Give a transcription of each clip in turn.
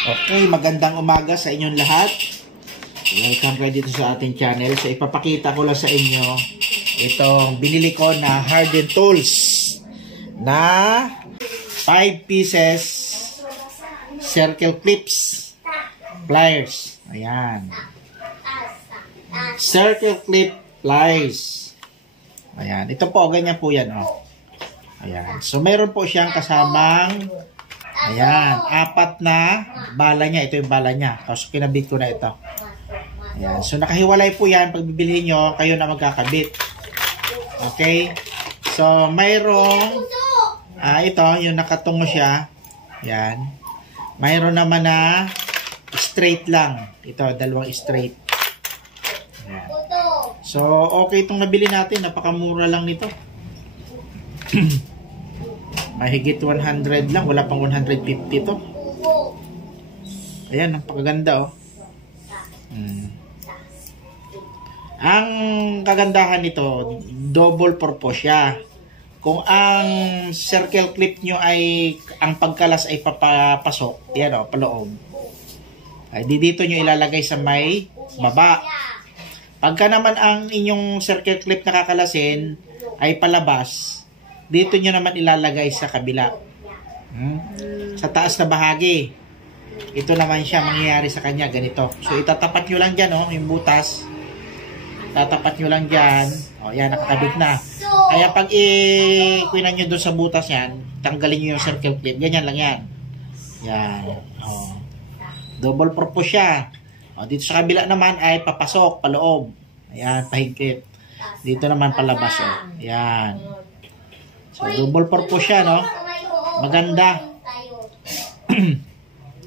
Okay, magandang umaga sa inyong lahat. Welcome kayo dito sa ating channel. So, ipapakita ko lang sa inyo itong binili ko na hardened tools na 5 pieces circle clips pliers. Ayan. Circle clip pliers. Ayan. Ito po, ganyan po yan. Oh. Ayan. So, meron po siyang kasamang ayan, 4 na bala niya. Ito yung bala niya. Tapos kinabit ko na ito. Ayan. So, nakahiwalay po yan. Pag bibilihin nyo, kayo na magkakabit. Okay? So, mayroong ito, yung nakatungo siya. Ayan. Mayroon naman na straight lang. Ito, dalawang straight. Ayan. So, okay itong nabili natin. Napakamura lang nito. Mahigit 100 lang. Wala pang 150 to. Ayan, napakaganda oh. Ang kagandahan nito, double purpose siya. Kung ang circle clip nyo ay, ang pagkalas ay papapasok, yan o, paloob. Ay, dito nyo ilalagay sa may baba. Pagka naman ang inyong circle clip nakakalasin ay palabas, dito nyo naman ilalagay sa kabila. Sa taas na bahagi. Ito naman siya, mangyayari sa kanya, ganito. So, itatapat nyo lang dyan, oh, yung butas. Tatapat nyo lang dyan. O, yan, nakakabit na. Kaya pag i-quinan nyo doon sa butas yan, tanggalin nyo yung circle clip. Ganyan lang yan. Yan. O. Double purpose siya. O, dito sa kabila naman ay papasok, paloob. Ayan, pahigpit. Dito naman palabas. O. Yan. So, double purpose siya, no? Maganda.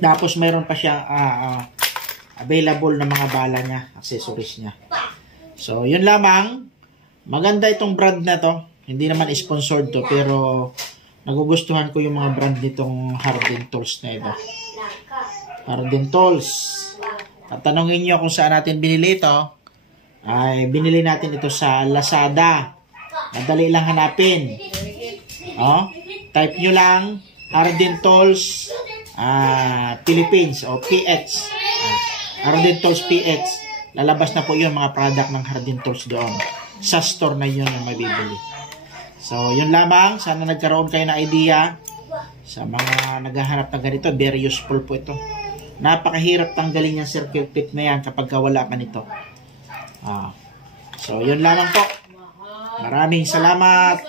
Tapos, mayroon pa siya available na mga bala niya, accessories niya. So, yun lamang. Maganda itong brand na to. Hindi naman sponsored to, pero nagugustuhan ko yung mga brand nitong hardened tools na ito. Hardened tools. Tatanungin nyo kung saan natin binili ito. Ay, binili natin ito sa Lazada. Madali lang hanapin. Oh, type nyo lang hardened tools Philippines o PX. Hardened tools PX. Lalabas na po yung mga product ng hardened tools doon. Sa store na yun ang mabibili. So, yun lamang. Sana nagkaroon kayo ng idea sa mga naghahanap ng ganito. Very useful po ito. Napakahirap tanggalin yung circle clip na yan kapag wala ka nito. So, yun lamang po. Maraming salamat.